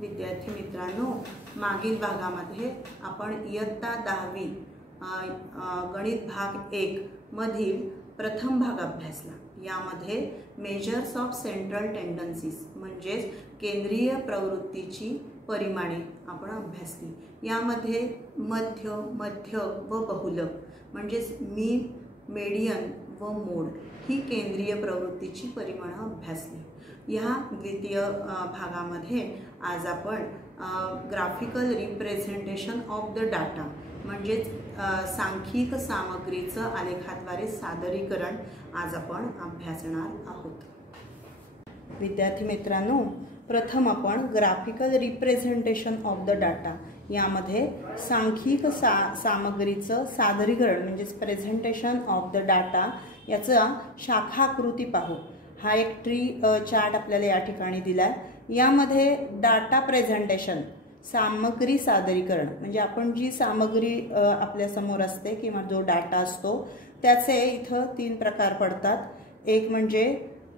विद्यार्थी मित्रांनो, मागील भागामध्ये आपण इयत्ता 10वी गणित भाग 1 मधील प्रथम भाग अभ्यासला। यामध्ये मेजर्स ऑफ सेंट्रल टेंडन्सीज म्हणजे केंद्रीय प्रवृत्तीची परिमाणे आपण अभ्यासली। यामध्ये मध्य, मध्य व बहुलक म्हणजे मीन, मीडियन व मोड ही केंद्रीय प्रवृत्तीची परिमाणे अभ्यासली। या द्वितीय भागामध्ये आज आपण graphical representation of the data म्हणजे सांख्यिक सामग्रीचं आलेखाद्वारे सादरीकरण आज आपण अभ्यासणार आहोत। विद्यार्थी मित्रांनो, प्रथम आपण graphical representation of the data यामध्ये सांख्यिक सामग्रीचं सादरीकरण म्हणजे प्रेझेंटेशन ऑफ द डाटा याचा शाखाकृती पाहू। हा एक ट्री चार्ट आपल्याला या ठिकाणी दिलाय। यामध्ये डाटा प्रेझेंटेशन सामग्री सादरीकरण म्हणजे आपण जी सामग्री आपल्या समोर असते किंवा जो डाटा असतो त्याचे इथं 3 प्रकार पडतात। एक म्हणजे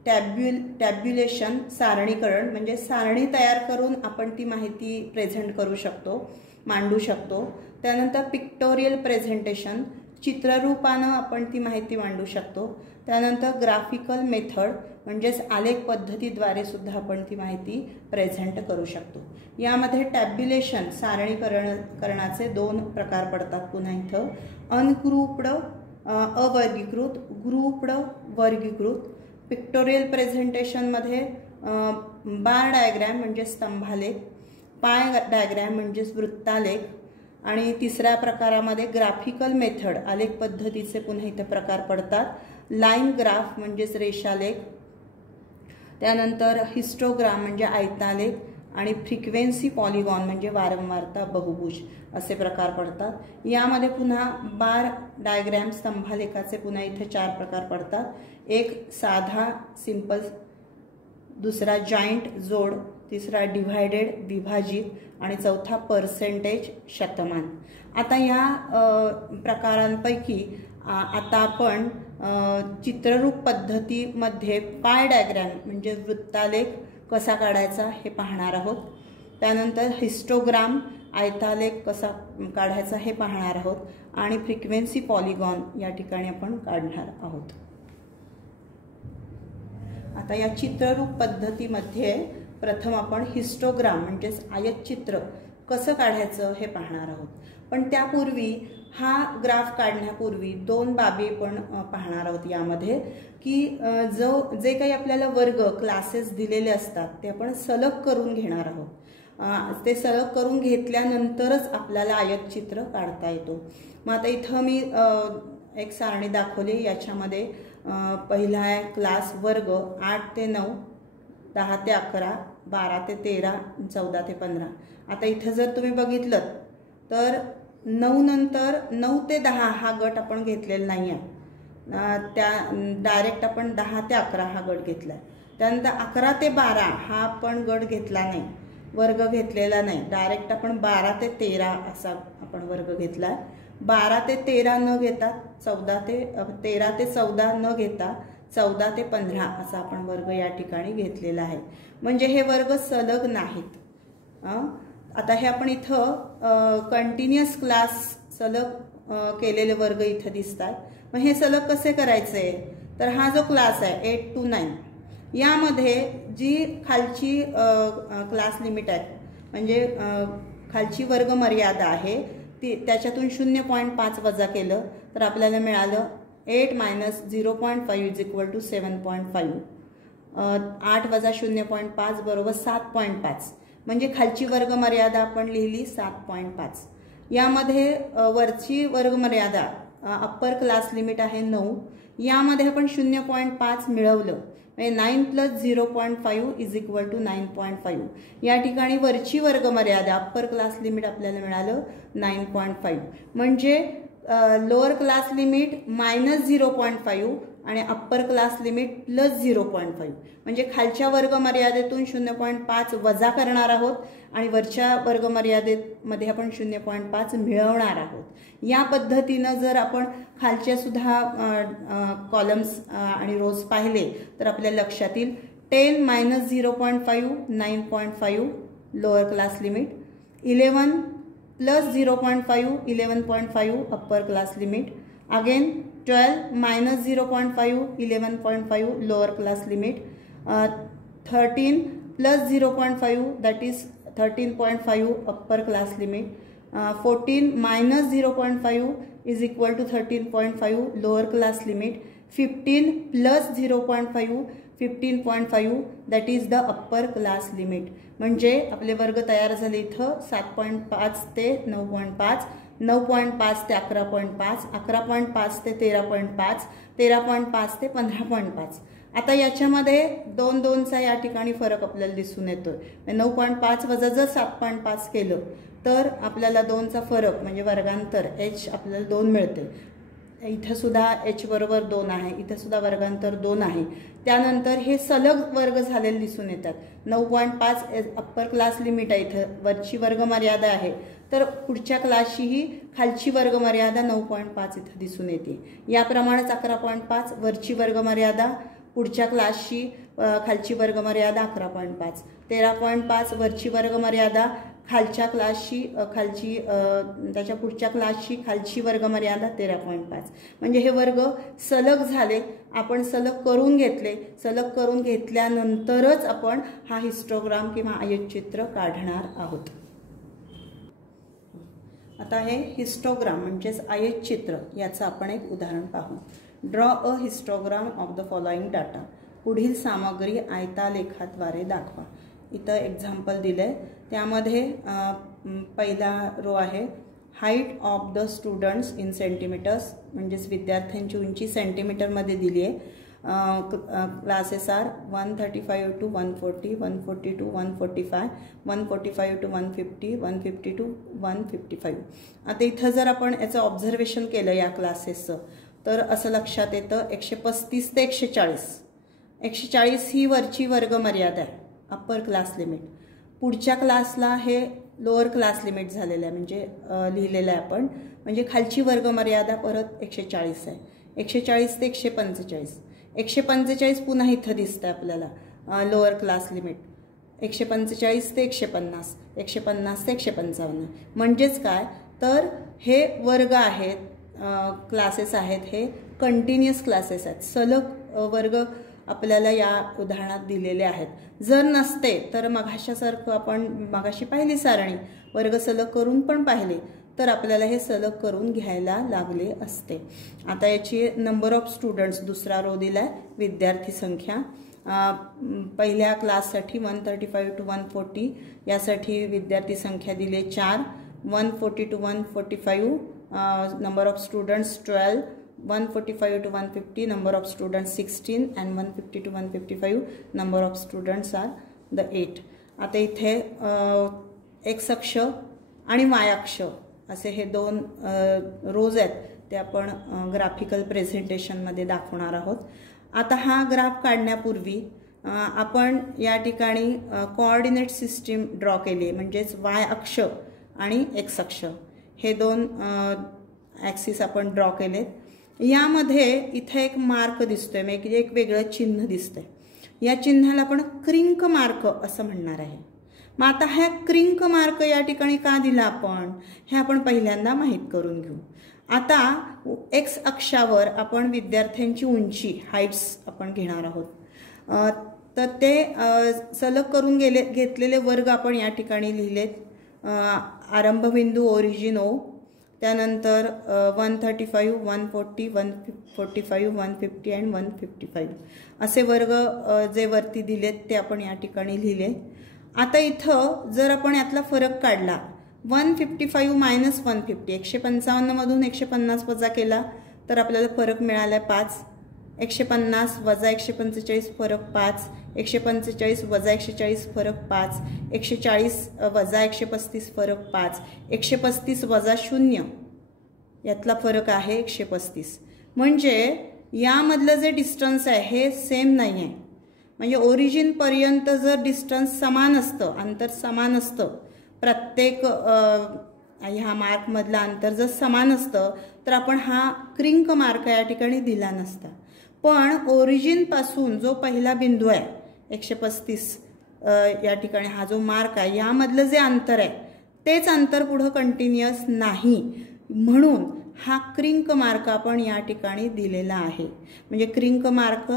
टॅब्युलेशन सारणीकरण म्हणजे सारणी तयार करून आपण ती माहिती प्रेझेंट करू शकतो, मांडू शकतो। त्यानंतर पिक्टोरियल प्रेझेंटेशन चित्ररूपाने आपण ती माहिती मांडू शकतो। त्यानंतर ग्राफिकल मेथड म्हणजे आलेख पद्धतीद्वारे सुद्धा आपण ती माहिती प्रेझेंट करू शकतो। यामध्ये टॅब्युलेशन सारणीकरणाचे 2 प्रकार पडतात। पुन्हा इथं अनग्रुप्ड अवर्गीकृत, ग्रुप्ड वर्गीकृत। पिक्टोरियल प्रेझेंटेशन मध्ये बार डायग्राम म्हणजे स्तंभालेख, पाय डायग्राम म्हणजे वृत्तालेख आणि तिसऱ्या प्रकारामध्ये ग्राफिकल मेथड आलेख पद्धतीचे पुन्हा इथे प्रकार पडतात। लाईन ग्राफ म्हणजे रेषालेख, त्यानंतर हिस्टोग्राम म्हणजे आयतालेख आणि फ्रिक्वेन्सी पॉलिगॉन म्हणजे वारंवारता बहुभुज असे प्रकार पडतात। यामध्ये पुन्हा बार डायग्राम स्तंभालेखाचे पुन्हा इथे 4 प्रकार पडतात। एक साधा सिंपल, दुसरा जॉइंट जोड, तिसरा डिव्हायडेड विभाजित आणि चौथा पर्सेंटेज शतमान। आता या प्रकारांपैकी आता आपण चित्ररूप पद्धतीमध्ये पाय डायग्राम म्हणजे वृत्तालेख कसा काढायचा हे पाहणार आहोत। त्यानंतर हिस्टोग्राम आयतालेख कसा काढायचा हे पाहणार आहोत आणि फ्रिक्वेन्सी पॉलिगॉन या ठिकाणी आपण काढणार आहोत। आता या चित्ररूप पद्धतीमध्ये प्रथम आपण हिस्टोग्राम म्हणजे आयतचित्र कसं काढायचं हे पाहणार आहोत। पण त्यापूर्वी हा ग्राफ काढण्यापूर्वी 2 बाबी पण पाहणार आहोत यामध्ये की जे काही आपल्याला वर्ग क्लासेस दिलेले असतात ते आपण सलग करून घेणार आहोत। ते सलग करून घेतल्यानंतरच आपल्याला आयतचित्र काढता येतो। मग आता इथं मी एक सारणी दाखवली। याच्यामध्ये पहिला आहे क्लास वर्ग 8 ते 9, 10 ते 11, 12 ते 13, 14 ते 15। आता इथं जर तुम्ही बघितलं तर 9 नंतर 9 ते 10 हा गट आपण घेतलेला नाही आहे। त्या डायरेक्ट आपण 10 ते 11 हा गट घेतलाय। त्यानंतर 11 ते 12 हा आपण गट घेतला नाही, वर्ग घेतलेला नाही। डायरेक्ट आपण 12 ते 13 असा आपण वर्ग घेतलाय। 12 ते 13 न घेता 13 ते 14 न घेता 14 ते 15 असा आपण वर्ग या ठिकाणी घेतलेला आहे। म्हणजे हे वर्ग सलग नाहीत। आता हे आपण इथं कंटिन्युअस क्लास सलग केलेले वर्ग इथं दिसतात। मग हे सलग कसे करायचे तर हा जो क्लास आहे 8 to 9 यामध्ये जी खालची क्लास लिमिट आहे म्हणजे खालची वर्ग मर्यादा आहे ती त्याच्यातून 0.5 वजा केलं तर आपल्याला मिळालं 8 - 0.5 = 7.5। 8 वजा 0.5 बरोबर 7.5 म्हणजे खालची वर्ग मर्यादा आपण लिहिली 7.5। यामध्ये वरची वर्ग मर्यादा अप्पर क्लास लिमिट आहे 9, यामध्ये आपण 0.5 मिळवलं म्हणजे 9 + 0.5 = 9.5। या ठिकाणी वरची वर्ग मर्यादा अप्पर क्लास लिमिट आपल्याला मिळालं 9.5 म्हणजे लोअर क्लास लिमिट -0.5 आणि अप्पर क्लास लिमिट +0.5 म्हणजे खालच्या वर्ग मर्यादेतून 0.5 वजा करणार आहोत आणि वरच्या वर्ग मर्यादेमध्ये आपण 0.5 मिळवणार आहोत। या पद्धतीने जर आपण खालच्या सुद्धा कॉलम्स आणि रोज पाहिले तर आपल्या लक्षात येईल 10 - 0.5 9.5, lower class limit, 11 plus 0.5 11.5 upper class limit, again 12 minus 0.5 11.5 lower class limit, 13 plus 0.5 that is 13.5 upper class limit, 14 minus 0.5 is equal to 13.5 lower class limit, 15 plus 0.5 15.5 that is the upper class limit. म्हणजे आपले वर्ग तयार झाले इथं 7.5 ते 9.5, 9.5 ते 11.5, 11.5 ते 13.5, 13.5 ते 15.5. आता याच्यामध्ये 2चा या ठिकाणी फरक आपल्याला दिसून येतोय. 9.5 वजा जर 7.5 केलं तर आपल्याला 2चा फरक म्हणजे वर्गांतर h आपल्याला 2 मिळते. इथं सुद्धा h बरोबर 2 आहे, इथं सुद्धा वर्गांतर 2 आहे. त्यानंतर हे सलग वर्ग झालेले दिसून येतात. 9.5 अप्पर क्लास लिमिट आहे, इथं वरची वर्ग मर्यादा आहे, तर पुढच्या क्लासचीही खालची वर्ग मर्यादा 9.5 इथं दिसून येते. याप्रमाणेच 11.5 वरची वर्ग मर्यादा, पुढच्या क्लासची खालची वर्ग मर्यादा 11.5, 13.5 वरची वर्ग मर्यादा, खालच्या क्लासची खालची त्याच्या पुढच्या क्लासची खालची वर्ग मर्यादा 13.5. म्हणजे हे वर्ग सलग झाले, आपण सलग करून घेतले. सलग करून घेतल्यानंतरच आपण हा हिस्टोग्राम किंवा आयतचित्र काढणार आहोत. आता हे हिस्टोग्राम म्हणजेच आयतचित्र याचं आपण एक उदाहरण पाहू. Draw a histogram of the following data. पुढील सामग्री आयतालेखाद्वारे दाखवा. इथं एक्झाम्पल दिलंय. त्यामध्ये पहिला रो आहे height of the students in centimeters, म्हणजेच विद्यार्थ्यांची उंची सेंटीमीटरमध्ये दिली आहे. Classes are 135 to 140, 140 to 145, 145 to 150, 150 to 155. आता इथं जर आपण याचं ऑब्झर्वेशन केलं या क्लासेसचं तर असं लक्षात येतं 135 ते 140. 140 ही वरची वर्ग मर्यादा आहे, अप्पर क्लास लिमिट. पुढच्या क्लासला हे लोअर क्लास लिमिट झालेलं आहे, म्हणजे लिहिलेलं आहे आपण. म्हणजे खालची वर्ग मर्यादा परत 140 आहे. 140 ते 145. 145 पुन्हा इथं दिसतं आपल्याला लोअर क्लास लिमिट. 145 ते 150, 150 ते 155. म्हणजेच काय तर हे वर्ग आहेत, क्लासेस आहेत, हे कंटिन्युअस क्लासेस आहेत, सलग वर्ग आपल्याला या उदाहरणात दिलेले आहेत. जर नसते तर मगाशासारखं आपण मगाशी पाहिली सारणी वर्ग सलग करून पण पाहिले तर आपल्याला हे सलग करून घ्यायला लागले असते. आता याची नंबर ऑफ स्टुडंट्स दुसरा रो दिलाय, विद्यार्थी संख्या. पहिल्या क्लाससाठी 135 to 140 यासाठी विद्यार्थी संख्या दिली 4. 140 to 145 number of students 12. 145 to 150 number of students 16 and 150 to 155 number of students are the 8. आता इथे एक्स अक्ष आणि वाय अक्ष असे हे 2 रोज आहेत, ते आपण ग्राफिकल प्रेझेंटेशनमध्ये दाखवणार आहोत. आता हा ग्राफ काढण्यापूर्वी आपण या ठिकाणी कोऑर्डिनेट सिस्टीम ड्रॉ केली, म्हणजेच वाय अक्ष आणि एक्स अक्ष हे 2 ॲक्सिस आपण ड्रॉ केलेत. यामध्ये इथे एक मार्क दिसतोय, म्हणजे एक वेगळं चिन्ह दिसतंय. या चिन्हाला आपण क्रिंक मार्क असं म्हणणार आहे. मग आता हा क्रिंक मार्क या ठिकाणी का दिला आपण हे आपण पहिल्यांदा माहीत करून घेऊ. आता एक्स अक्षावर आपण विद्यार्थ्यांची उंची हाईट्स आपण घेणार आहोत. तर ते सलग करून घेतलेले वर्ग आपण या ठिकाणी लिहिलेत. आरंभबिंदू ओरिजिन ओ, त्यानंतर 135, 140, 145, 150 and 155 असे वर्ग जे वरती दिलेत ते आपण या ठिकाणी लिहिले. आता इथं जर आपण यातला फरक काढला 155 मायनस 150, 155 मधून 150 वजा केला तर आपल्याला फरक मिळाला 5. 150 वजा 145 फरक 5, 145 वजा 140 फरक 5, 140 वजा 135 फरक 5, 135 वजा 0 यातला फरक आहे 135. म्हणजे यामधलं जे डिस्टन्स आहे हे सेम नाही आहे. म्हणजे ओरिजिन पर्यंत जर डिस्टन्स समान असतं, अंतर समान असतं, प्रत्येक ह्या मार्क मधलं अंतर जर समान असतं तर आपण हा क्रिंक मार्क या ठिकाणी दिला नसता. पण ओरिजिन पासून जो पहिला बिंदू आहे 135 या ठिकाणी हा जो मार्क आहे यामधलं जे अंतर आहे तेच अंतर पुढं कंटिन्युअस नाही, म्हणून हा क्रिंक मार्क आपण या ठिकाणी दिलेला आहे। म्हणजे क्रिंक मार्क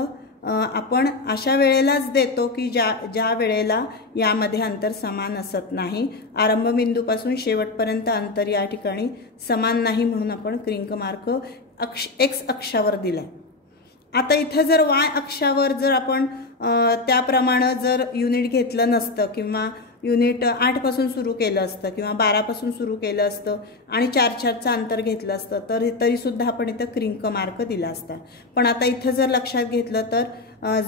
आपण अशा वेळेलाच देतो की ज्या वेळेला यामध्ये अंतर समान असत नाही, आरंभबिंदूपासून शेवटपर्यंत अंतर या ठिकाणी समान नाही, म्हणून आपण क्रिंक मार्क एक्स अक्षावर दिलाय। आता इथं जर वाय अक्षावर जर आपण त्याप्रमाणे जर युनिट घेतलं नसतं किंवा युनिट 8 पासून सुरू केलं असतं किंवा 12 पासून सुरू केलं असतं आणि 4-4चं अंतर घेतलं असतं तर तरी सुद्धा आपण इथं क्रिंक मार्क दिला असता। पण आता इथं जर लक्षात घेतलं तर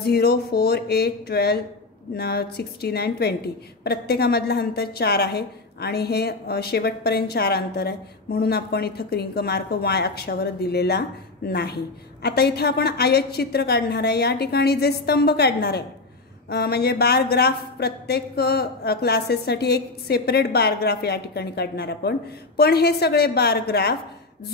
0, 4, 8, 12, 16 आणि 20 प्रत्येकामधलं अंतर 4 आहे आणि हे शेवटपर्यंत 4 अंतर आहे, म्हणून आपण इथं क्रिंक मार्क वाय अक्षावर दिलेला नाही। आता इथं आपण आयत चित्र काढणार आहे। या ठिकाणी जे स्तंभ काढणार आहे म्हणजे बार ग्राफ, प्रत्येक क्लासेससाठी एक सेपरेट बार ग्राफ या ठिकाणी काढणार आपण, पण हे सगळे बार ग्राफ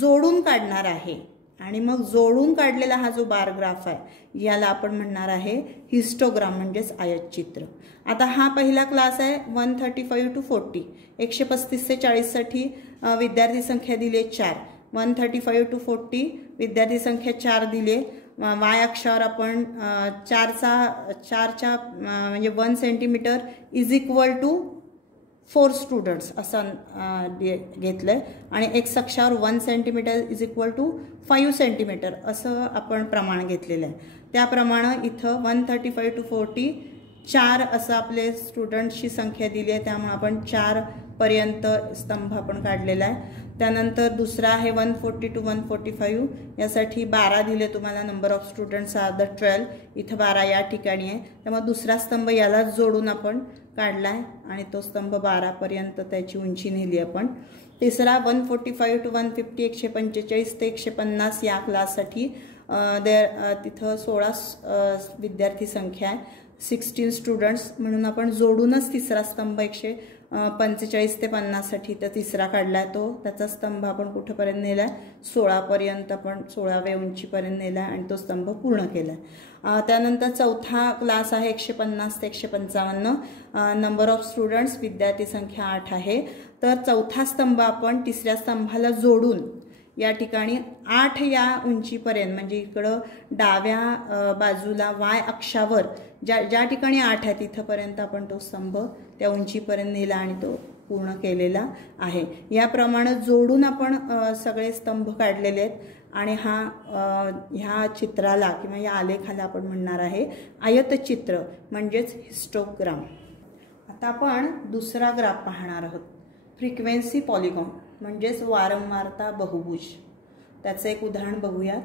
जोडून काढणार आहे आणि मग जोडून काढलेला हा जो बार ग्राफ आहे याला आपण म्हणणार आहे हिस्टोग्राम म्हणजेच आयत चित्र। आता हा पहिला क्लास आहे 135 to 40, 135 ते 40 साठी विद्यार्थी संख्या दिली 4, 135 to 40 विद्यार्थी संख्या 4 दिले। वाय अक्षावर आपण 4च्या म्हणजे 1 centimeter is equal to 4 students असं घेतलंय आणि एक्स अक्षावर 1 centimeter is equal to 5 centimeter असं आपण प्रमाण घेतलेलं आहे। त्याप्रमाणे इथं 135 to 40 4 असं आपले स्टुडंट्सची संख्या दिली आहे, त्यामुळे आपण 4 पर्यंत स्तंभ आपण काढलेला आहे। त्यानंतर दुसरा आहे 140 to 145, यासाठी 12 दिले तुम्हाला, number of students are the 12, इथं 12 या ठिकाणी आहे, त्यामुळे दुसरा स्तंभ याला जोडून आपण काढलाय आणि तो स्तंभ 12 पर्यंत त्याची उंची नेली आपण। तिसरा 145 to 150, 145 ते 150 या क्लाससाठी तिथं 16 विद्यार्थी संख्या आहे, 16 स्टुडंट्स, म्हणून आपण जोडूनच तिसरा स्तंभ 145 ते 50 साठी तर तिसरा काढलाय, तो त्याचा स्तंभ आपण कुठेपर्यंत नेलाय 16 पर्यंत, आपण 16व्या उंचीपर्यंत नेलाय आणि तो स्तंभ पूर्ण केलाय। त्यानंतर चौथा क्लास आहे 150 ते 155, नंबर ऑफ स्टुडंट्स विद्यार्थी संख्या 8 आहे, तर चौथा स्तंभ आपण तिसऱ्या स्तंभाला जोडून या ठिकाणी 8 या उंचीपर्यंत, म्हणजे इकडं डाव्या बाजूला वाय अक्षावर ज्या ठिकाणी 8 आहे तिथपर्यंत आपण तो स्तंभ त्या उंचीपर्यंत नेला आणि तो पूर्ण केलेला आहे। याप्रमाणे जोडून आपण सगळे स्तंभ काढलेले आहेत आणि ह्या चित्राला किंवा या आलेखाला आपण म्हणणार आहे आयतचित्र म्हणजेच हिस्टोग्राम। आता आपण दुसरा ग्राफ पाहणार आहोत, फ्रिक्वेन्सी पॉलिगॉन म्हणजेच वारंवारता बहुभुज। त्याचं एक उदाहरण बघूया।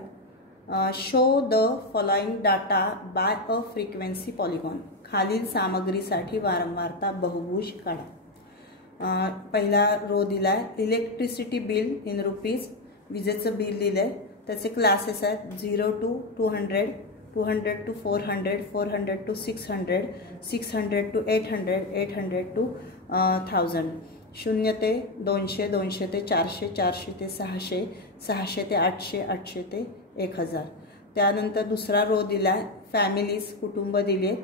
Show the following data by a frequency polygon, खालील सामग्रीसाठी वारंवारता बहुभुज काढा। पहिला रो दिलाय इलेक्ट्रिसिटी बिल इन रुपीज, विजेचं बिल दिलंय, त्याचे क्लासेस आहेत 0 to 200, 200 to 400, 400 to 600, 600 to 800, 800 to 1000, 0 ते 200, 200 ते 400, 400 ते 600, 600 ते 800, 800 ते 1000। त्यानंतर दुसरा रो दिलाय फॅमिलीज, कुटुंब दिले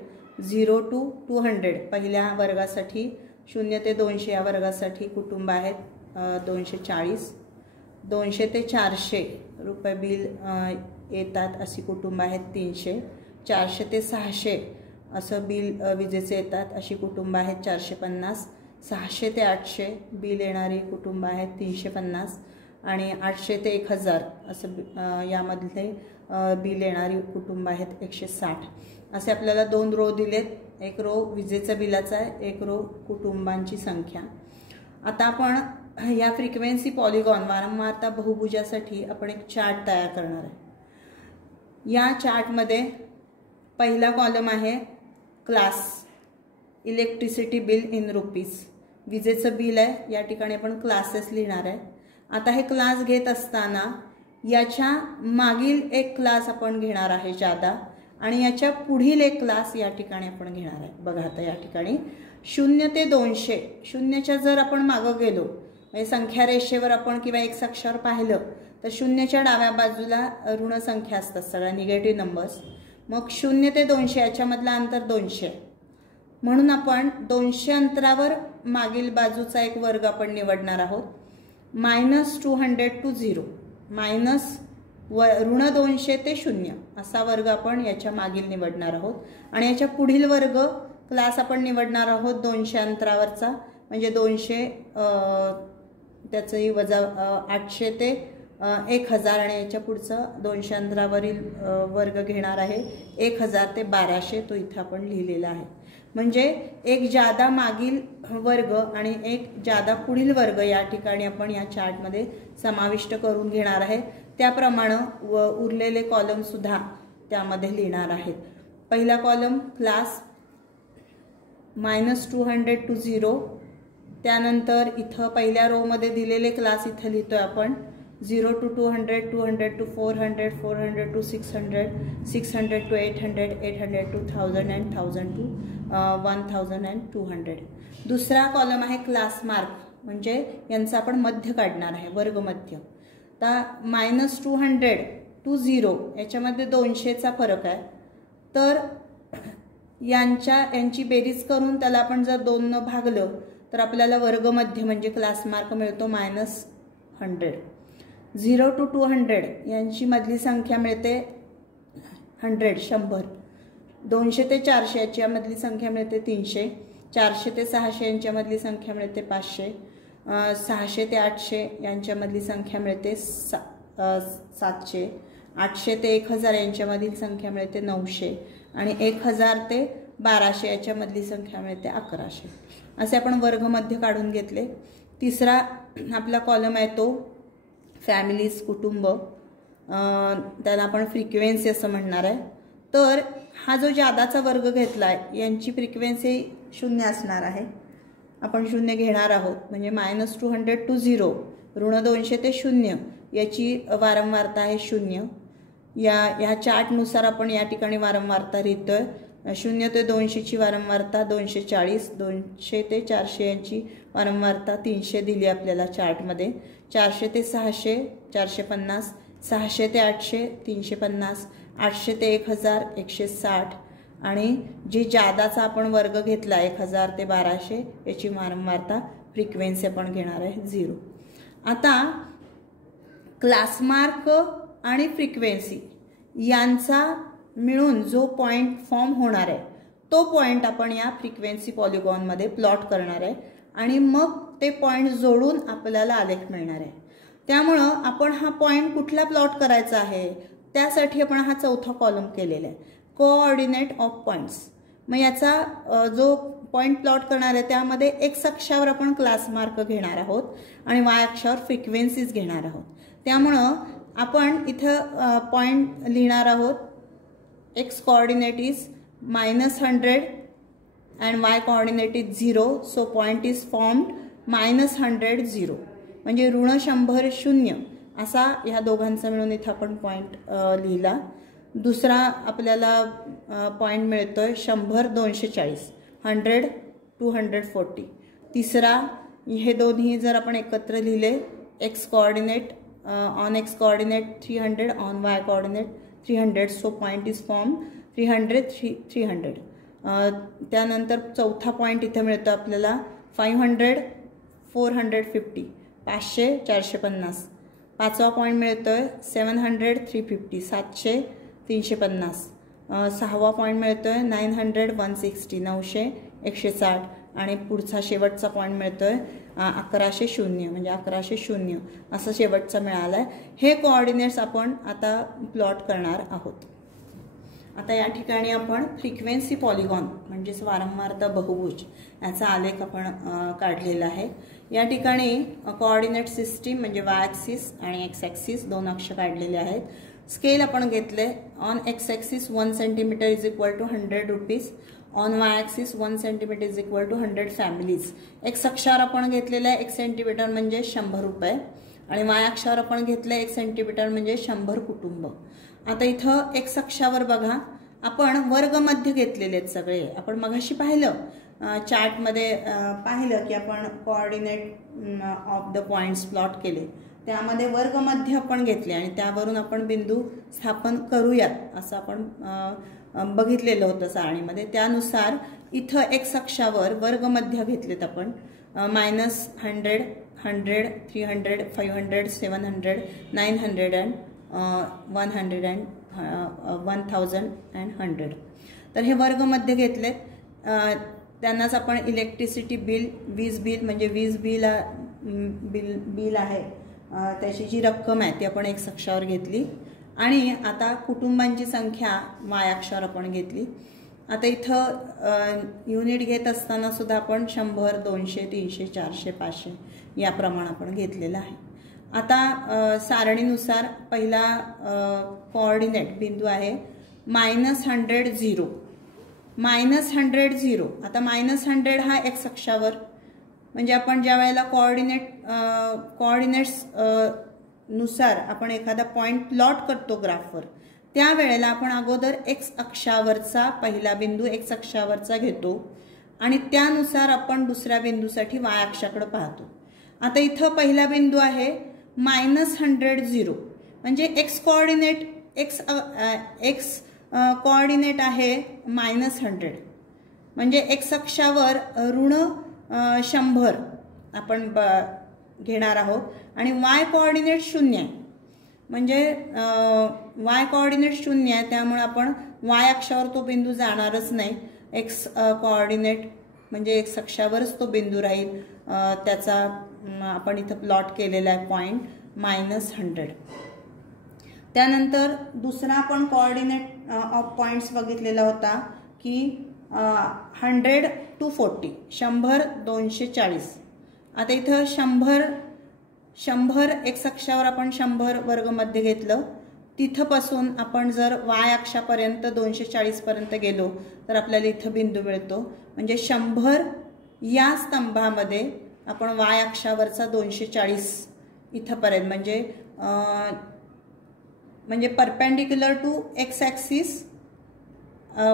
0 to 200 पहिल्या वर्गासाठी, 0 ते 200 या वर्गासाठी कुटुंब आहेत 240, 200 ते 400 रुपये बिल येतात अशी कुटुंब आहेत 300, 400 ते 600 असं बिल विजेचे येतात अशी कुटुंब आहेत 450, 600 ते 800 बिल येणारी कुटुंब आहेत 350 आणि 800 ते 1000 असं यामधले बिल येणारी कुटुंब आहेत 160। असे आपल्याला 2 रो दिलेत, एक रो विजेच्या बिलाचा आहे, एक रो कुटुंबांची संख्या। आता आपण या फ्रिक्वेन्सी पॉलिगॉन वारंवारता बहुभुजासाठी आपण एक चार्ट तयार करणार आहे। या चार्टमध्ये पहिला कॉलम आहे class, electricity bill in rupees, विजेचं बिल आहे, या ठिकाणी आपण क्लासेस लिहिणार आहे। आता हे क्लास घेत असताना याच्या मागील एक क्लास आपण घेणार आहे जादा आणि याच्या पुढील एक क्लास या ठिकाणी आपण घेणार आहे। बघा आता या ठिकाणी 0 ते 200, 0च्या जर आपण मागं गेलो म्हणजे संख्या रेषेवर आपण किंवा एक्स अक्षावर पाहिलं तर 0च्या डाव्या बाजूला ऋण संख्या असतात, सगळ्या निगेटिव्ह नंबर्स, मग 0 ते 200 याच्यामधलं अंतर 200, म्हणून आपण 200 अंतरावर मागील बाजूचा एक वर्ग आपण निवडणार आहोत. -200 to 0 ऋण 200 ते 0 असा वर्ग आपण याच्या मागील निवडणार आहोत. आणि याच्या पुढील वर्ग क्लास आपण निवडणार आहोत 200 अंतरावरचा, म्हणजे 200 त्याचंही वजा 800 ते 1000 आणि याच्या पुढचा 200 अंतरावरील वर्ग घेणार आहे 1000 ते 1200. तो इथे आपण लिहिलेला आहे. म्हणजे एक जादा मागील वर्ग आणि एक जादा पुढील वर्ग या ठिकाणी आपण या चार्टमध्ये समाविष्ट करून घेणार आहे. त्याप्रमाणे उरलेले कॉलम सुद्धा त्यामध्ये लिहिणार आहेत. पहिला कॉलम क्लास -200 to 0. त्यानंतर इथं पहिल्या रो मध्ये दिलेले क्लास इथं लिहितोय आपण 0 to 200, 200 to 400, 400 to 600, 600 to 800, 800 to 1000 and 1000 to 1200. दुसरा कॉलम आहे क्लास मार्क, म्हणजे यांचा आपण मध्य काढणार आहे, वर्ग मध्य. आता -200 to 0 याच्यामध्ये 200चा फरक आहे. तर यांची बेरीज करून त्याला आपण जर 2 ने भागलं तर आपल्याला वर्ग मध्य म्हणजे क्लास मार्क मिळतो -100. 0 to 200 यांची मधली संख्या मिळते 100. 200 ते 400 याच्या मधली संख्या मिळते 300. 400 ते 600 यांच्या मधली संख्या मिळते 500. 600 ते 800 यांच्या मधली संख्या मिळते 700. 800 ते 1000 यांच्या मधील संख्या मिळते 900 आणि 1000 ते 1200 याच्या मधली संख्या मिळते 1100. असे आपण वर्ग मध्य काढून घेतले. तिसरा आपला कॉलम आहे तो फॅमिलीज, कुटुंब, त्याला आपण फ्रिक्वेन्सी असं म्हणणार आहे. तर हा जो जादाचा वर्ग घेतलाय यांची फ्रिक्वेन्सी 0 असणार आहे. आपण 0 घेणार आहोत. म्हणजे -200 to 0 ऋण 200 ते 0 याची वारंवारता आहे 0. या चार्टनुसार आपण या ठिकाणी वारंवारता लिहितोय. 0 ते 200 ची वारंवारता 240, 200 ते 400 यांची वारंवारता 300 दिली आपल्याला चार्टमध्ये. 400 ते 600 450, 600 ते 800 350, 800 ते 1000 160 आणि जे जादाचा आपण वर्ग घेतला 1000 ते 1200 याची वारंवारता फ्रिक्वेन्सी आपण घेणार आहे 0. आता क्लास मार्क आणि फ्रिक्वेन्सी यांचा मिळून जो पॉइंट फॉर्म होणार आहे तो पॉइंट आपण या फ्रिक्वेन्सी पॉलिगॉनमध्ये प्लॉट करणार आहे आणि मग ते पॉइंट जोडून आपल्याला आलेख मिळणार आहे. त्यामुळं आपण हा पॉइंट कुठला प्लॉट करायचा आहे त्यासाठी आपण हा चौथा कॉलम केलेला आहे, कोऑर्डिनेट ऑफ पॉइंट्स. मग याचा जो पॉइंट प्लॉट करणार आहे त्यामध्ये एक्स अक्षावर आपण क्लास मार्क घेणार आहोत आणि वाय अक्षावर फ्रिक्वेन्सीज घेणार आहोत. त्यामुळं आपण इथं पॉइंट लिहिणार आहोत. X coordinate is -100 and y coordinate is 0, so point is formed -100 0. म्हणजे ऋण 100 0 असा ह्या दोघांचा मिळून इथे आपण पॉइंट लिहिला. दुसरा आपल्याला पॉइंट मिळतोय 100 240, 100 240. तिसरा हे दोन्ही जर आपण एकत्र लिहिले x coordinate on x coordinate 300 on Y coordinate 300, so point is form 300 300. त्यानंतर चौथा पॉइंट इथे मिळतो आपल्याला 500 450, 500 450. पाचवा पॉइंट मिळतोय 700 350, 700 350. सहावा पॉइंट मिळतोय 900 160, 900 160 आणि पुढचा शेवटचा पॉइंट मिळतोय 1100 0 म्हणजे 1100 0 असं शेवटचा मिळाला आहे. हे कोऑर्डिनेट्स आपण आता प्लॉट करणार आहोत. आता या ठिकाणी आपण फ्रिक्वेन्सी पॉलिगॉन म्हणजेच वारंवारता बहुभुज याचा आलेख आपण काढलेला आहे. या ठिकाणी कोऑर्डिनेट सिस्टीम म्हणजे वाय ॲक्सिस आणि एक्स ॲक्सिस दोन अक्ष काढलेले आहेत. स्केल आपण घेतले. On x axis 1 centimeter is equal to 100 rupees. On y axis 1 centimeter is equal to 100 families. X अक्षावर आपण घेतलेलं आहे 1 सेंटीमीटर म्हणजे 100 रुपये आणि वाय अक्षावर आपण घेतलं 1 सेंटीमीटर म्हणजे 100 कुटुंब. आता इथं एक्स अक्षावर बघा आपण वर्ग मध्य घेतलेले आहेत सगळे. आपण मगाशी पाहिलं चार्टमध्ये पाहिलं की आपण coordinate of the points plot केले. त्यामध्ये वर्गमध्य आपण घेतले आणि त्यावरून आपण बिंदू स्थापन करूयात असं आपण बघितलेलं होतं सारणीमध्ये. त्यानुसार इथं एक्स अक्षावर वर्गमध्य घेतलेत आपण -100, 100, 300, 500, 700, 900 and 100 and 1000 and 100. तर हे वर्गमध्य घेतलेत. त्यांनाच आपण इलेक्ट्रिसिटी बिल, वीज बिल म्हणजे वीज बिल आहे त्याची जी रक्कम आहे ती आपण एक्स अक्षावर घेतली. आणि आता कुटुंबांची संख्या वाय अक्षावर आपण घेतली. आता इथं युनिट घेत असताना सुद्धा आपण 100, 200, 300, 400, 500 याप्रमाणे आपण घेतलेलं आहे. आता सारणीनुसार पहिला कोऑर्डिनेट बिंदू आहे -100, 0, -100, 0. आता -100 हा एक्स अक्षावर म्हणजे आपण ज्या वेळेला कोऑर्डिनेट्स नुसार आपण एखादा पॉइंट प्लॉट करतो ग्राफवर त्यावेळेला आपण अगोदर एक्स अक्षावरचा पहिला बिंदू एक्स अक्षावरचा घेतो आणि त्यानुसार आपण दुसऱ्या बिंदूसाठी वाय अक्षाकडे पाहतो. आता इथं पहिला बिंदू आहे -100, 0 म्हणजे एक्स कोऑर्डिनेट आहे -100 म्हणजे एक्स अक्षावर ऋण 100 आपण घेणार आहोत आणि वाय कोऑर्डिनेट 0 आहे म्हणजे वाय कोऑर्डिनेट 0 आहे त्यामुळे आपण वाय अक्षावर तो बिंदू जाणारच नाही. एक्स कोऑर्डिनेट म्हणजे एक्स अक्षावरच तो बिंदू राहील. त्याचा आपण इथं प्लॉट केलेला आहे पॉइंट -100. त्यानंतर दुसरा आपण कोऑर्डिनेट ऑफ पॉइंट्स बघितलेला होता की 100 to 40, 100, 240. आता इथं 100 एक्स अक्षावर आपण 100 वर्गमध्ये घेतलं. तिथपासून आपण जर वाय अक्षापर्यंत 240 पर्यंत गेलो तर आपल्याला इथं बिंदू मिळतो. म्हणजे 100 या स्तंभामध्ये आपण वाय अक्षावरचा 240 इथपर्यंत म्हणजे perpendicular to x axis,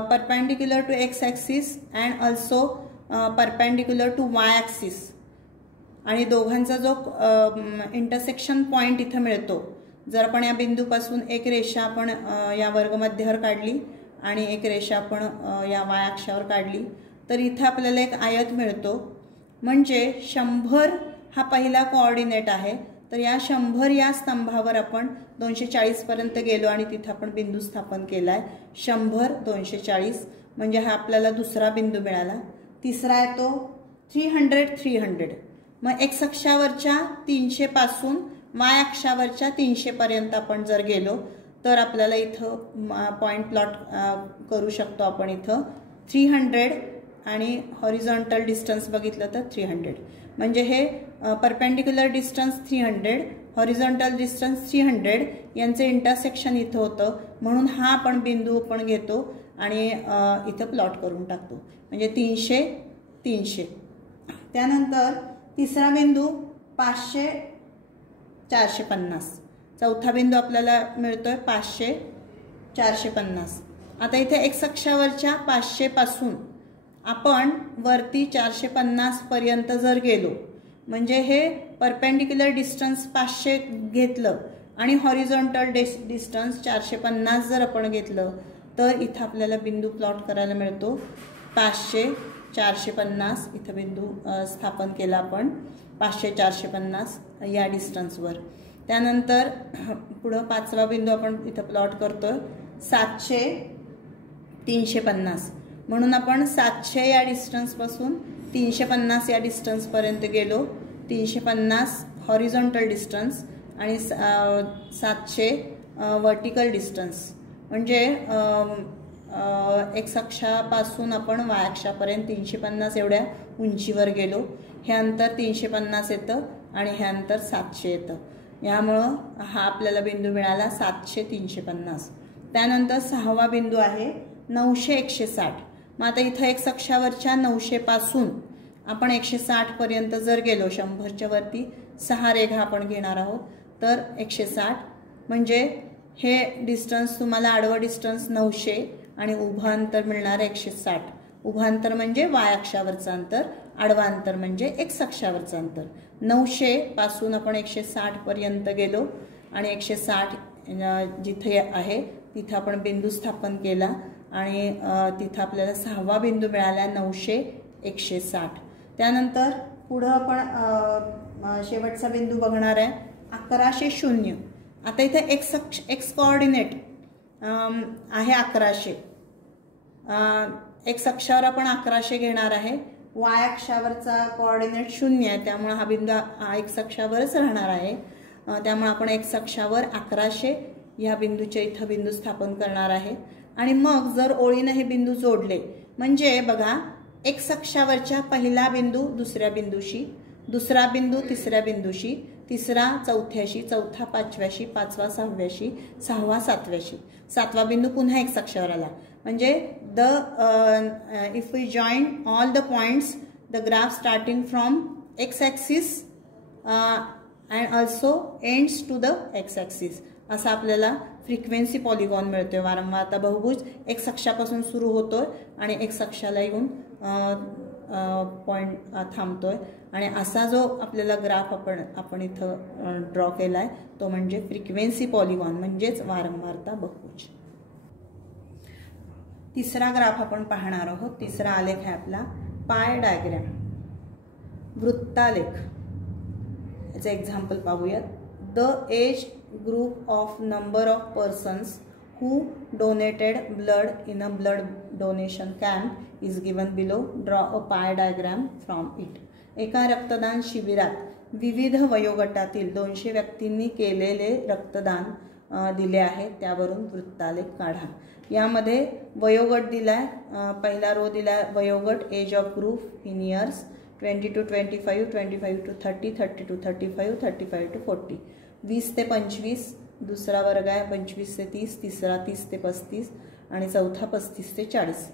perpendicular to x axis and also perpendicular to y axis आणि दोघांचा जो इंटरसेक्शन पॉइंट इथं मिळतो. जर आपण या बिंदूपासून एक रेषा आपण या वर्गमध्यावर काढली आणि एक रेषा आपण या वाय अक्षावर काढली तर इथं आपल्याला एक आयत मिळतो. म्हणजे 100 हा पहिला कोऑर्डिनेट आहे तर या 100 या स्तंभावर आपण 240 पर्यंत गेलो आणि तिथं आपण बिंदू स्थापन केलाय 100, 240 म्हणजे हा आपल्याला दुसरा बिंदू मिळाला. तिसरा आहे तो 300, 300 मग एक्स अक्षावरच्या 300 पासून वाय अक्षावरच्या 300 पर्यंत आपण जर गेलो तर आपल्याला इथं पॉइंट प्लॉट करू शकतो आपण इथं 300 आणि हॉरिझॉन्टल डिस्टन्स बघितलं तर 300 म्हणजे हे परपेंडिक्युलर डिस्टन्स 300, हॉरिझॉन्टल डिस्टन्स 300 यांचे इंटरसेक्शन इथं होतं म्हणून हा आपण बिंदू आपण घेतो आणि इथं प्लॉट करून टाकतो म्हणजे 300, 300. त्यानंतर तिसरा बिंदू 500, 450. चौथा बिंदू आपल्याला मिळतोय 500, 450. आता इथे एक्स अक्षावरच्या 500 पासून आपण वरती 450 पर्यंत जर गेलो म्हणजे हे परपेंडिक्युलर डिस्टन्स 500 घेतलं आणि हॉरिझॉन्टल डिस्टन्स 450 जर आपण घेतलं तर इथं आपल्याला बिंदू प्लॉट करायला मिळतो 500, 450. इथं बिंदू स्थापन केला आपण 500, 450 या डिस्टन्सवर. त्यानंतर पुढं पाचवा बिंदू आपण इथं प्लॉट करतोय 700, 350 म्हणून आपण 700 या डिस्टन्सपासून 350 या डिस्टन्सपर्यंत गेलो. 350 हॉरिझॉन्टल डिस्टन्स आणि 700 वर्टिकल डिस्टन्स म्हणजे एक्स अक्षापासून आपण वाय अक्षापर्यंत 350 एवढ्या उंचीवर गेलो. हे अंतर 350 येतं आणि हे अंतर 700 येतं. यामुळं हा आपल्याला बिंदू मिळाला 700, 350. त्यानंतर सहावा बिंदू आहे 900, 160. मग आता इथं एक्स अक्षावरच्या 900 पासून आपण 160 पर्यंत जर गेलो 100च्या वरती 6 रेघा आपण घेणार आहोत तर 160 म्हणजे हे डिस्टन्स तुम्हाला आडवं डिस्टन्स 900 आणि उभं अंतर मिळणार 160. उभं अंतर म्हणजे वाय अक्षावरचं अंतर, आडवा अंतर म्हणजे एक्स अक्षावरचं अंतर. 900 पासून आपण 160 पर्यंत गेलो आणि 160 जिथे आहे तिथे आपण बिंदू स्थापन केला आणि तिथे आपल्याला 6वा बिंदू मिळाला 900 160. त्यानंतर पुढे आपण शेवटचा बिंदू बघणार आहे 1100. आता इथे एक्स कोऑर्डिनेट आहे 1100. एक्स अक्षावर आपण 1100 घेणार आहे. वाय अक्षावरचा कोऑर्डिनेट 0 आहे, त्यामुळे हा बिंदू एक्स अक्षावरच राहणार आहे. त्यामुळे आपण एक्स अक्षावर 1100 या बिंदूच्या इथं बिंदू स्थापन करणार आहे. आणि मग जर ओळीने हे बिंदू जोडले म्हणजे बघा एक्स अक्षावरच्या पहिला बिंदू दुसऱ्या बिंदूशी, दुसरा बिंदू तिसऱ्या बिंदूशी, तिसरा चौथ्याशी, चौथा पाचव्याशी, पाचवा सहाव्याशी, सहावा सातव्याशी, सातवा बिंदू पुन्हा एक्स अक्षावर आला. म्हणजे if we join all the points the graph starting from x axis and also ends to the x axis असा आपल्याला फ्रिक्वेन्सी पॉलिगॉन मिळतोय. वारंवारता बहुभुज एक्स अक्षापासून सुरू होतोय आणि एक्स अक्षाला येऊन पॉइंट थांबतोय आणि असा जो आपल्याला ग्राफ आपण इथं ड्रॉ केलाय तो म्हणजे फ्रिक्वेन्सी पॉलिगॉन म्हणजेच वारंवारता बहुभुज. तिसरा ग्राफ आपण पाहणार आहोत. तिसरा आलेख आहे आपला पाय डायग्राम, वृत्तालेख. याचं एक्झाम्पल पाहूयात. The age group of number of persons who donated blood in a blood donation camp is given below. Draw a pie diagram from it. एका रक्तदान शिबिरात विविध वयोगटातील 200 व्यक्तींनी केलेले रक्तदान दिले आहे, त्यावरून वृत्तालेख काढा. यामध्ये वयोगट दिलाय. पहिला रो दिलाय वयोगट age of group in years 20 to 25, 25 to 30, 30 to 35, 35 to 40. 20 ते 25 दुसरा वर्ग आहे, 25 ते 30, तिसरा 30 ते 35 आणि चौथा 35 ते 40.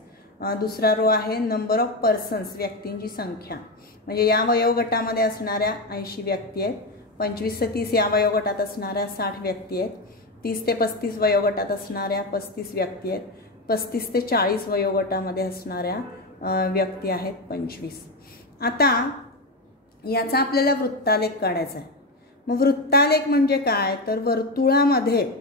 दुसरा रो आहे नंबर ऑफ पर्सन्स, व्यक्तींची संख्या. म्हणजे या वयोगटामध्ये असणाऱ्या 80 व्यक्ती आहेत. 25 ते 30 या वयोगटात असणाऱ्या 60 व्यक्ती आहेत. 30 ते 35 वयोगटात असणाऱ्या 35 व्यक्ती आहेत. 35 ते 40 वयोगटामध्ये असणाऱ्या व्यक्ती आहेत 25. आता याचा आपल्याला वृत्तालेख काढायचा आहे. मग वृत्तालेख म्हणजे काय तर वर्तुळामध्ये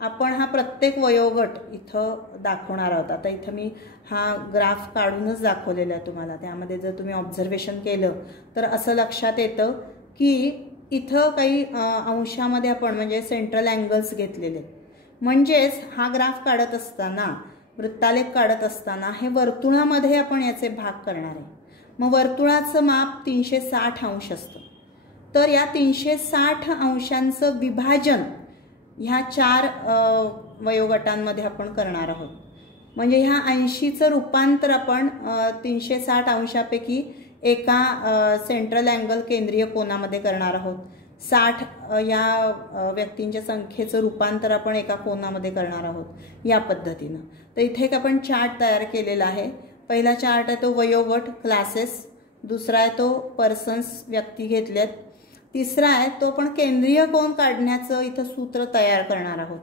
आपण हा प्रत्येक वयोगट इथं दाखवणार आहोत. आता इथं मी हा ग्राफ काढूनच दाखवलेला आहे तुम्हाला. त्यामध्ये जर तुम्ही ऑब्झर्वेशन केलं तर असं लक्षात येतं की इथं काही अंशामध्ये आपण म्हणजे सेंट्रल अँगल्स घेतलेले. म्हणजेच हा ग्राफ काढत असताना, वृत्तालेख काढत असताना हे वर्तुळामध्ये आपण याचे भाग करणार आहे. मग वर्तुळाचं माप 360 अंश असतं. तर या 360 अंशांचं विभाजन ह्या 4 वयोगटांमध्ये आपण करणार आहोत. म्हणजे ह्या 80चं रूपांतर आपण 360 अंशापैकी एका सेंट्रल अँगल केंद्रीय कोनामध्ये करणार आहोत. 60 या व्यक्तींच्या संख्येचं रूपांतर आपण एका कोनामध्ये करणार आहोत या पद्धतीनं. तर इथे एक आपण चार्ट तयार केलेला आहे. पहिला चार्ट आहे तो वयोगट क्लासेस, दुसरा आहे तो पर्सन्स व्यक्ती घेतलेत, तिसरा आहे तो आपण केंद्रीय कोन काढण्याचं इथं सूत्र तयार करणार आहोत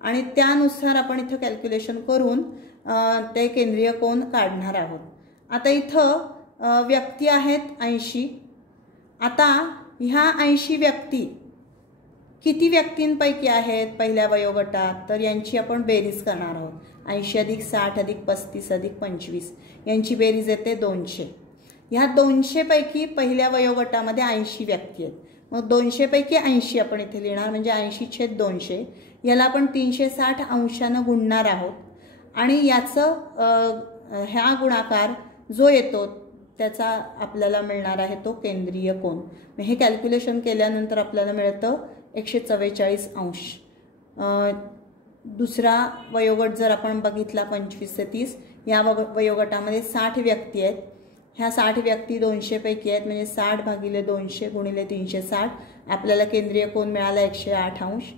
आणि त्यानुसार आपण इथं कॅल्क्युलेशन करून ते केंद्रीय कोन काढणार आहोत. आता इथं व्यक्ती आहेत 80. आता ह्या 80 व्यक्ती किती व्यक्तींपैकी आहेत पहिल्या वयोगटात तर यांची आपण बेरीज करणार आहोत. 80 अधिक 60 अधिक 35 अधिक 25 यांची बेरीज येते 200. ह्या 200 पैकी पहिल्या वयोगटामध्ये 80 व्यक्ती आहेत. मग 200 पैकी 80 आपण इथे लिहिणार म्हणजे 80/200. याला आपण 360 अंशानं गुणणार आहोत आणि याचं ह्या गुणाकार जो येतो त्याचा आपल्याला मिळणार आहे तो केंद्रीय कोन. हे कॅल्क्युलेशन केल्यानंतर आपल्याला मिळतं 144 अंश. दुसरा वयोगट जर आपण बघितला 25 ते 30 या वयोगटामध्ये 60 व्यक्ती आहेत. ह्या 60 व्यक्ती 200 पैकी आहेत म्हणजे 60/200 गुणिले 360 आपल्याला केंद्रीय कोन मिळाला 108 अंश.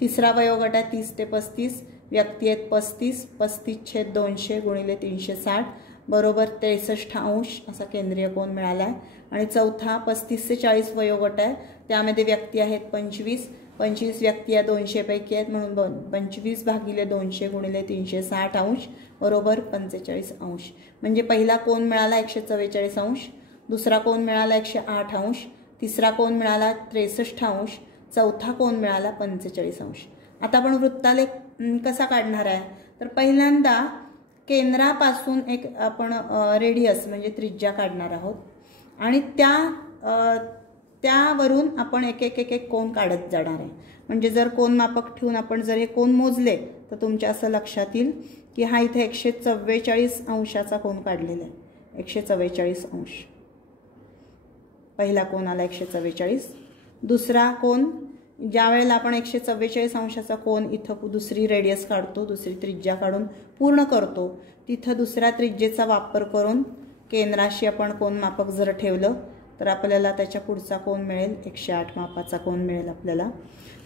तिसरा वयोगट आहे 30 ते 35 व्यक्ती आहेत 35, 35/200 गुणिले 360 बरोबर 63 अंश असा केंद्रीय कोन मिळाला आहे. आणि चौथा 35 ते 40 वयोगट आहे, त्यामध्ये व्यक्ती आहेत 25, 25 व्यक्ती या 200 पैकी आहेत म्हणून 25/200 गुणिले 360 अंश बरोबर 45 अंश. म्हणजे पहिला कोन मिळाला 144 अंश, दुसरा कोन मिळाला 108 अंश, तिसरा कोन मिळाला 63 अंश, चौथा कोन मिळाला 45 अंश। आता आपण वृत्तालेख कसा काढणार आहे, तर पहिल्यांदा केंद्रापासून एक आपण रेडियस म्हणजे त्रिज्या काढणार आहोत आणि त्यावरून आपण एक एक एक एक कोन काढत जाणार आहे। म्हणजे जर कोन मापक ठेवून आपण जर हे कोन मोजले तर तुमच्या असं लक्षात येईल की हा इथे 144 अंशाचा कोन काढलेला आहे, 144 अंश। पहिला कोन आला 144। दुसरा कोन, ज्या वेळेला आपण 144 अंशाचा कोन इथं दुसरी रेडियस काढतो, दुसरी त्रिज्या काढून पूर्ण करतो, तिथं दुसऱ्या त्रिज्येचा वापर करून केंद्राशी आपण कोन मापक जर ठेवलं तर आपल्याला त्याच्या पुढचा कोन मिळेल 108 मापाचा कोन मिळेल आपल्याला।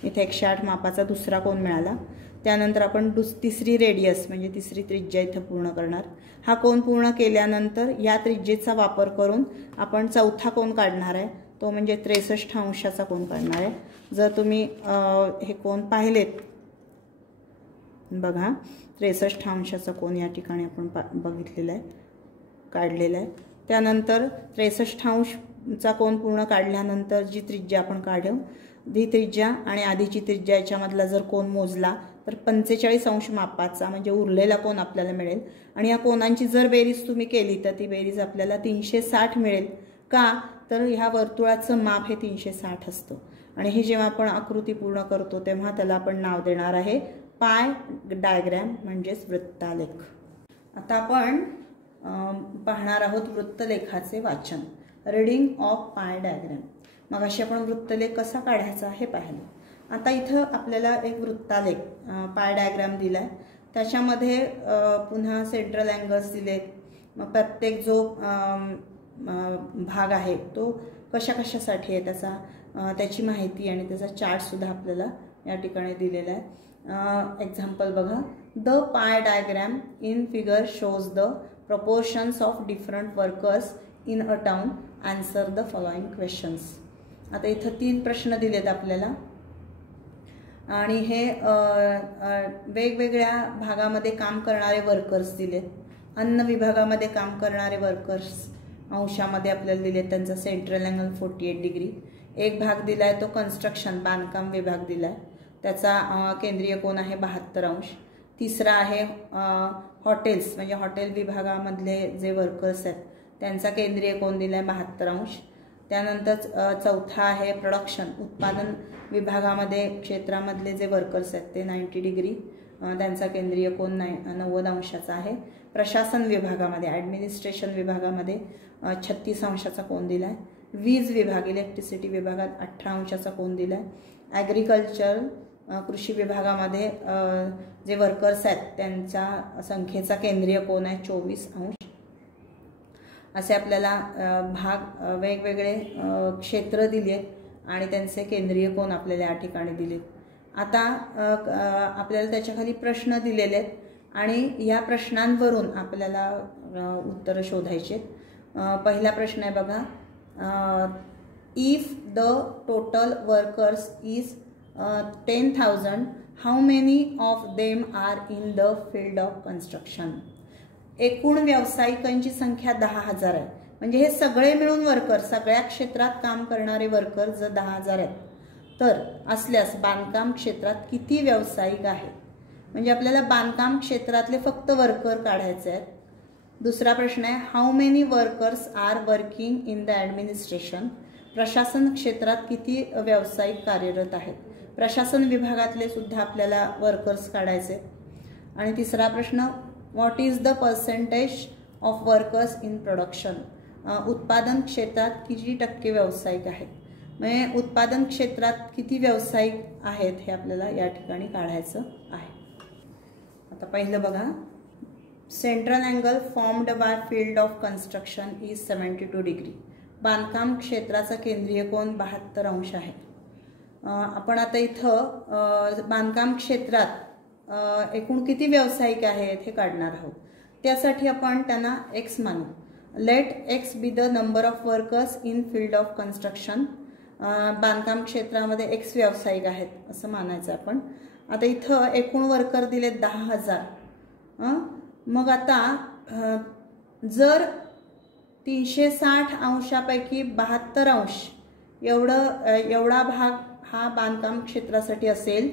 इथे 108 मापाचा दुसरा कोन मिळाला। त्यानंतर आपण तिसरी रेडियस म्हणजे तिसरी त्रिज्या इथं पूर्ण करणार। हा कोन पूर्ण केल्यानंतर या त्रिज्येचा वापर करून आपण चौथा कोन काढणार आहे, तो म्हणजे 63 अंशाचा कोन काढणार आहे। जर तुम्ही हे कोन पाहिलेत बघा, 63 अंशाचा कोन या ठिकाणी आपण बघितलेला आहे, काढलेला आहे। त्यानंतर 63 अंशचा कोन पूर्ण काढल्यानंतर जी त्रिज्या आपण काढू, ती त्रिज्या आणि आधीची त्रिज्या याच्यामधला जर कोन मोजला तर 45 अंश मापाचा म्हणजे उरलेला कोन आपल्याला मिळेल। आणि या कोनांची जर बेरीज तुम्ही केली तर ती बेरीज आपल्याला 360 मिळेल। का तर ह्या वर्तुळाचं माप हे 360 असतं आणि हे जेव्हा आपण आकृती पूर्ण करतो तेव्हा त्याला आपण नाव देणार आहे पाय डायग्रॅम म्हणजेच वृत्तालेख। आता आपण पाहणार आहोत वृत्तलेखाचे वाचन, रीडिंग ऑफ पाय डायग्रॅम। मग अशी आपण वृत्तलेख कसा काढायचा हे पाहिलं। आता इथं आपल्याला एक वृत्तालेख पाय डायग्रॅम दिलाय, त्याच्यामध्ये पुन्हा सेंट्रल अँगल्स दिलेत। मग प्रत्येक जो भाग आहे तो कशा कशासाठी आहे त्याची माहिती आणि त्याचा चार्ट सुद्धा आपल्याला या ठिकाणी दिलेला आहे। एक्झाम्पल बघा, द पाय diagram in figure shows the proportions of different workers in a town, answer the following questions। आता इथं 3 प्रश्न दिलेत आपल्याला आणि हे वेगवेगळ्या भागामध्ये काम करणारे वर्कर्स दिलेत। अन्न विभागामध्ये काम करणारे वर्कर्स अंशामध्ये आपल्याला दिलेत, त्यांचा सेंट्रल अँगल 48 डिग्री। एक भाग दिलाय तो कन्स्ट्रक्शन बांधकाम विभाग दिलाय, त्याचा केंद्रीय कोन आहे 72 अंश। तिसरा आहे हॉटेल्स म्हणजे हॉटेल विभागामधले जे वर्कर्स आहेत त्यांचा केंद्रीय कोन दिलाय 72 अंश। त्यानंतर चौथा आहे प्रोडक्शन उत्पादन विभागामध्ये क्षेत्रामधले जे वर्कर्स आहेत ते 90 डिग्री, त्यांचा केंद्रीय कोन 90 अंशाचा आहे। प्रशासन विभागामध्ये ॲडमिनिस्ट्रेशन विभागामध्ये 36 अंशाचा कोन दिलाय। वीज विभाग इलेक्ट्रिसिटी विभागात 18 अंशाचा कोन दिलाय। ॲग्रिकल्चर कृषी विभागामध्ये जे वर्कर्स आहेत त्यांच्या संख्येचा केंद्रीय कोन आहे 24 अंश। असे आपल्याला भाग वेगवेगळे क्षेत्र दिले आणि त्यांचे केंद्रीय कोन आपल्याला या ठिकाणी दिलेत। आता आपल्याला त्याच्या खाली प्रश्न दिलेले आहेत आणि या प्रश्नांवरून आपल्याला उत्तर शोधायचे। पहिला प्रश्न आहे बघा, if the total workers is 10,000, how many of them are in the field of construction. एकूण व्यावसायिकांची संख्या 10,000 आहे, म्हणजे हे सगळे मिळून वर्कर सगळ्या क्षेत्रात काम करणारे वर्कर जर 10,000 आहेत तर असल्यास बांधकाम क्षेत्रात किती व्यावसायिक आहेत, म्हणजे आपल्याला बांधकाम क्षेत्रातले फक्त वर्कर काढायचे आहेत। दुसरा प्रश्न आहे, how many workers are working in the administration. प्रशासन क्षेत्रात किती व्यावसायिक कार्यरत आहेत, प्रशासन विभागातले सुद्धा आपल्याला वर्कर्स काढायचे। आणि तिसरा प्रश्न, what is the percentage of workers in production. उत्पादन क्षेत्रात किती टक्के व्यावसायिक आहेत, म्हणजे उत्पादन क्षेत्रात किती व्यावसायिक आहेत हे आपल्याला या ठिकाणी काढायचं आहे। आता पहिलं बघा, central angle formed by field of construction is 72 degree. बांधकाम क्षेत्राचा केंद्रीय कोन 72 अंश आहे। आपण आता इथं बांधकाम क्षेत्रात एकूण किती व्यावसायिक आहेत हे काढणार आहोत। त्यासाठी आपण त्यांना एक्स मानू। Let x be the number of workers in field of construction. बांधकाम क्षेत्रामध्ये एक्स व्यावसायिक आहेत असं मानायचं आपण। आता इथं एकूण वर्कर दिले 10,000। मग आता जर 360 अंशापैकी 72 अंश एवढा भाग हा बांधकाम क्षेत्रासाठी असेल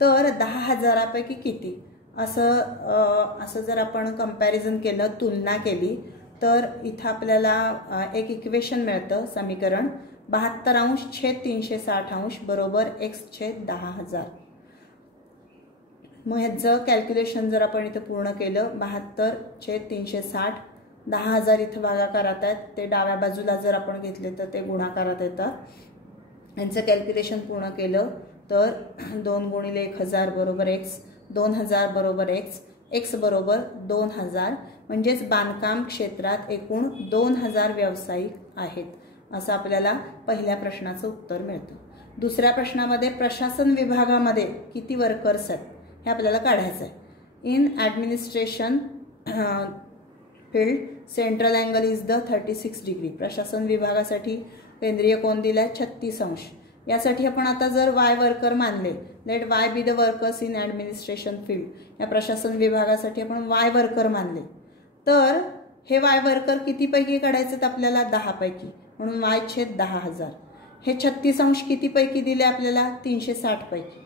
तर 10,000पैकी किती असं जर आपण कंपॅरिझन केलं, तुलना केली, तर इथं आपल्याला एक इक्वेशन मिळतं, समीकरण 72°/360° बरोबर x/10,000. मग ह्याचं कॅल्क्युलेशन जर आपण इथं पूर्ण केलं, 72/360, 10,000 इथं भागाकारात आहेत, ते डाव्या बाजूला जर आपण घेतले तर ते गुणाकारात येतात. यांचं कॅल्क्युलेशन पूर्ण केलं तर 2 × 1,000 बरोबर x, 2,000 बरोबर x बरोबर 2,000, म्हणजेच बांधकाम क्षेत्रात एकूण 2,000 व्यावसायिक आहेत असं आपल्याला पहिल्या प्रश्नाचं उत्तर मिळतं. दुसऱ्या प्रश्नामध्ये प्रशासन विभागामध्ये किती वर्कर्स आहेत हे आपल्याला काढायचं आहे. In administration field central angle is the 36°. प्रशासन विभागासाठी केंद्रीय कोन दिलाय 36°. यासाठी आपण आता जर वाय वर्कर मानले, let y be the workers in administration field, या प्रशासन विभागासाठी आपण वाय वर्कर मानले, तर हे वाय वर्कर कितीपैकी काढायचे आपल्याला? 10पैकी, म्हणून y/10,000. हे 36° कितीपैकी दिले आपल्याला? 360पैकी,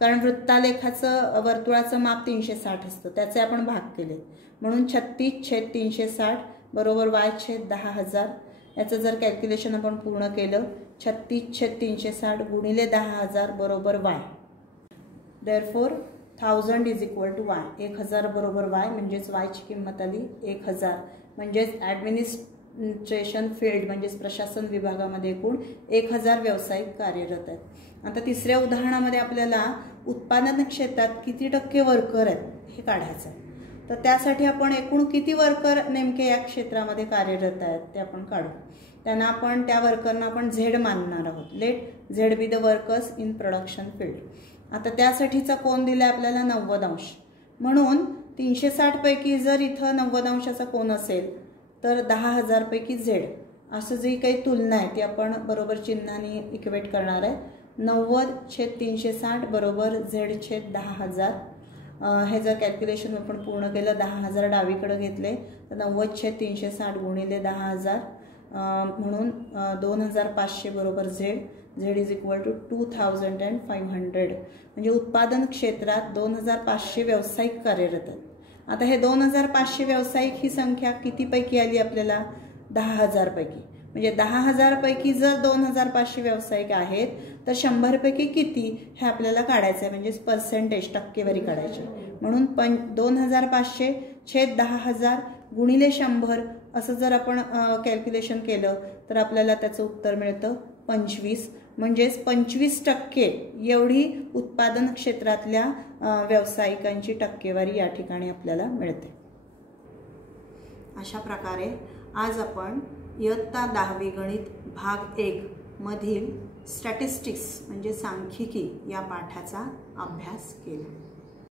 कारण वृत्तालेखाचं वर्तुळाचं माप 360 असतं, त्याचे आपण भाग केले, म्हणून 36/360 बरोबर y/10,000. याचं जर कॅल्क्युलेशन आपण पूर्ण केलं, 36/360 गुणिले 10,000 बरोबर y. Therefore 1000 is equal to y. 1000 बरोबर y, म्हणजेच y ची किंमत आली 1000. म्हणजेच ॲडमिनिस्ट्रेशन फील्ड म्हणजेच प्रशासन विभागामध्ये एकूण 1000 व्यावसायिक कार्यरत आहेत. आता तिसऱ्या उदाहरणामध्ये आपल्याला उत्पादन क्षेत्रात किती टक्के वर्कर आहेत हे काढायचं आहे. तर त्यासाठी आपण एकूण किती वर्कर नेमके या क्षेत्रामध्ये कार्यरत आहेत ते आपण काढू. त्यांना आपण त्या वर्करना आपण झेड मानणार आहोत. Let z be the workers in production field. आता त्यासाठीचा कोन दिला आपल्याला 90°. म्हणून 360 पैकी जर इथं 90°चा कोन असेल तर 10,000 पैकी झेड, असं जी काही तुलना आहे ती आपण बरोबर चिन्हाने इक्वेट करणार आहे. 90/360 बरोबर z/10,000. हे जर कॅल्क्युलेशन आपण पूर्ण केलं, 10,000 डावीकडे घेतले तर 90/360 गुणिले 10,000, म्हणून 2,500 बरोबर z. Z is equal to 2,500. म्हणजे उत्पादन क्षेत्रात 2,500 व्यावसायिक कार्यरत आहेत. आता हे 2,500 व्यावसायिक ही संख्या कितीपैकी आली आपल्याला? 10,000 पैकी. म्हणजे 10,000 पैकी जर 2,500 व्यावसायिक आहेत तर 100 पैकी किती हे आपल्याला काढायचं आहे, म्हणजे पर्सेंटेज, टक्केवारी काढायची. म्हणून 2,500/10,000 गुणिले 100 असं जर आपण कॅल्क्युलेशन केलं तर आपल्याला त्याचं उत्तर मिळतं 25. म्हणजेच 25% एवढी उत्पादन क्षेत्रातल्या व्यावसायिकांची टक्केवारी या ठिकाणी आपल्याला मिळते. अशा प्रकारे आज आपण इयत्ता 10वी गणित भाग 1 मधील स्टॅटिस्टिक्स म्हणजे सांख्यिकी या पाठाचा अभ्यास केला.